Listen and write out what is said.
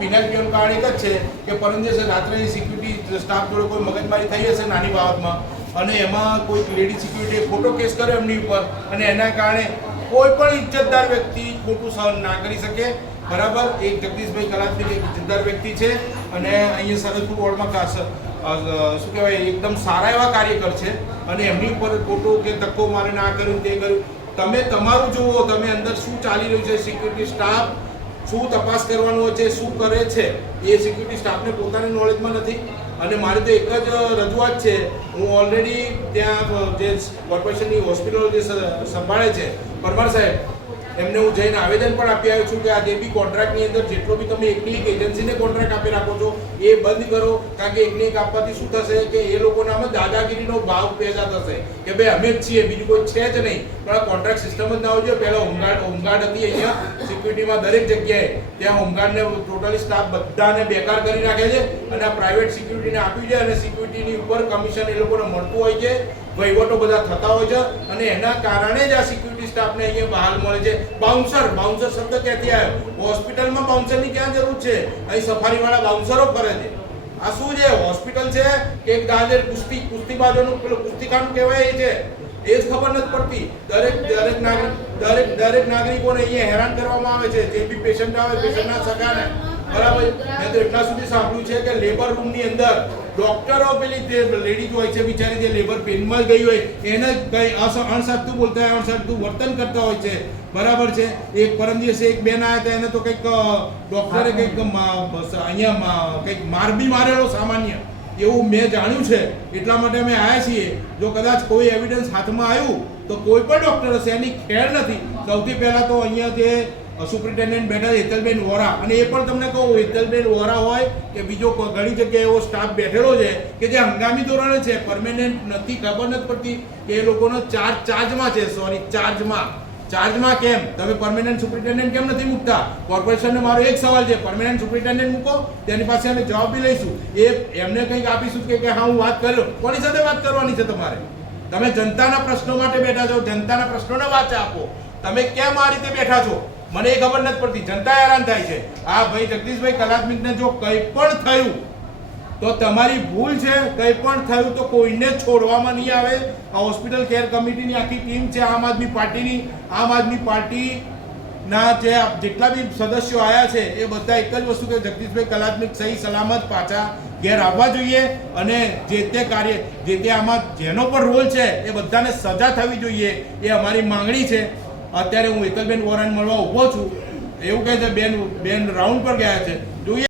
Penal PM કારણ એક જ છે કે પરમ દિવસે રાત્રે સિક્યુરિટી સ્ટાફ જોડે કોઈ મગજમારી થઈ હશે નાની બાબતમાં અને એમાં કોઈ લેડી સિક્યુરિટીએ ખોટો કેસ કર્યો એમની ઉપર અને એના કારણે કોઈ પણ ઇજ્જતદાર વ્યક્તિ ખોટું સહન ના કરી શકે. બરાબર. એક જગદીશભાઈ કલાત્મિક એક ઇજ્જતદાર વ્યક્તિ છે અને અહીંયા સરહદપુર વોર્ડમાં ખાસ શું કહેવાય એકદમ સારા એવા કાર્યકર છે અને એમની ઉપર ખોટો કે ધક્કો મારીને આ કર્યું તે કર્યું. તમે તમારું જુઓ, તમે અંદર શું ચાલી રહ્યું છે, સિક્યુરિટી સ્ટાફ શું તપાસ કરવાનું હોય છે, શું કરે છે એ સિક્યુરિટી સ્ટાફને પોતાની નોલેજમાં નથી. અને મારી તો એક જ રજૂઆત છે, હું ઓલરેડી ત્યાં જે કોર્પોરેશનની હોસ્પિટલો જે સંભાળે છે પરમાર સાહેબ એમને હું જઈને આવેદન પણ આપી આવ્યો છું કે આ જે બી કોન્ટ્રાક્ટની અંદર જેટલો બી તમે એકની એક એજન્સીને કોન્ટ્રાક્ટ આપી રાખો છો એ બંધ કરો. કારણ કે એકને એક આપવાથી શું થશે કે એ લોકોનામાં દાદાગીરીનો ભાવ પેદા થશે કે ભાઈ અમે જ છીએ, બીજું કોઈ છે જ નહીં. પણ આ કોન્ટ્રાક્ટ સિસ્ટમ જ ના હોય છે. પહેલાં હોમગાર્ડ હતી અહીંયા સિક્યુરિટીમાં દરેક જગ્યાએ, ત્યાં હોમગાર્ડને ટોટલી સ્ટાફ બધાને બેકાર કરી નાખે છે અને આ પ્રાઇવેટ સિક્યુરિટીને આપ્યું છે અને સિક્યુરિટીની ઉપર કમિશન એ લોકોને મળતું હોય છે, વહીવટો બધા થતા હોય છે અને એના કારણે જ આ સિક્યુરિટી સ્ટાફને અહીંયા બહાલ મળે છે. બાઉન્સર શબ્દ ક્યાંથી આવ્યો? હોસ્પિટલમાં બાઉન્સરની ક્યાં જરૂર છે? અહીં સફારીવાળા બાઉન્સરો ફરે છે. આ શું છે? હોસ્પિટલ છે કે એક દાદર કુસ્તીબાજોનું પેલું કુસ્તીખાનું કહેવાય એ છે? એ જ ખબર નથી પડતી. દરેક નાગરિકોને અહીંયા હેરાન કરવામાં આવે છે. જે બી પેશન્ટ આવે પેશન્ટના સગાને બરાબર. મેં તો એટલા સુધી સાંભળ્યું છે કે લેબર રૂમની અંદર ડોક્ટરો પેલી જે લેડીઝ હોય છે બિચારી જે લેબર પેનમાં ગઈ હોય એને કઈ અણસાચતું બોલતા હોય, અણસાચતું વર્તન કરતા હોય છે. બરાબર છે. એક પરમ દિવસે એક બેન આવ્યા હતા, એને તો કંઈક ડોક્ટરે કંઈક અહીંયા કંઈક માર બી મારેલો સામાન્ય એવું મેં જાણ્યું છે. એટલા માટે અમે આવ્યા છીએ. જો કદાચ કોઈ એવિડન્સ હાથમાં આવ્યું તો કોઈ પણ ડોક્ટર હશે એની ખેર નથી. સૌથી પહેલાં તો અહીંયા જે સુપ્રિન્ટેન્ડન્ટ બેઠા હેતલબેન વોરા, અને એ પણ તમને કહું હેતલબેન વોરા હોય કે બીજો ઘણી જગ્યાએ એવો સ્ટાફ બેઠેલો છે કે જે હંગામી ધોરણે છે, પરમેનન્ટ નથી. ખબર નથી પડતી કે એ લોકોનો ચાર્જમાં છે. ચાર્જમાં કેમ? તમે પરમેનન્ટ સુપ્રિન્ટેન્ડન્ટ કેમ નથી મૂકતા? કોર્પોરેશનને મારો એક સવાલ છે, પરમેનન્ટ સુપ્રિન્ટેન્ડન્ટ મૂકો, તેની પાસે અમે જવાબ બી લઈશું. એમને કંઈક આપીશું કે હા હું વાત કર્યો. કોની સાથે વાત કરવાની છે તમારે? તમે જનતાના પ્રશ્નો માટે બેઠા છો, જનતાના પ્રશ્નોને વાચા આપો. તમે કેમ આ રીતે બેઠા છો મને એ ખબર નથી પડતી. જનતા હેરાન થાય છે. આ ભાઈ જગદીશભાઈ કલાત્મિકને જો કંઈ પણ થયું તો તમારી ભૂલ છે. કંઈ પણ થયું તો કોઈને છોડવામાં નહીં આવે. આ હોસ્પિટલ કેર કમિટીની આખી ટીમ છે આમ આદમી પાર્ટીની. આમ આદમી પાર્ટીના જેટલા બી સદસ્યો આવ્યા છે એ બધા એક જ વસ્તુ કે જગદીશભાઈ કલાત્મિક સહી સલામત પાછા ઘેર આવવા જોઈએ અને જે તે આમાં જેનો પણ રોલ છે એ બધાને સજા થવી જોઈએ એ અમારી માંગણી છે. અત્યારે હું હેતલબેન વોરાને મળવા ઊભો છું. એવું કહે છે બેન રાઉન્ડ પર ગયા છે. જોઈએ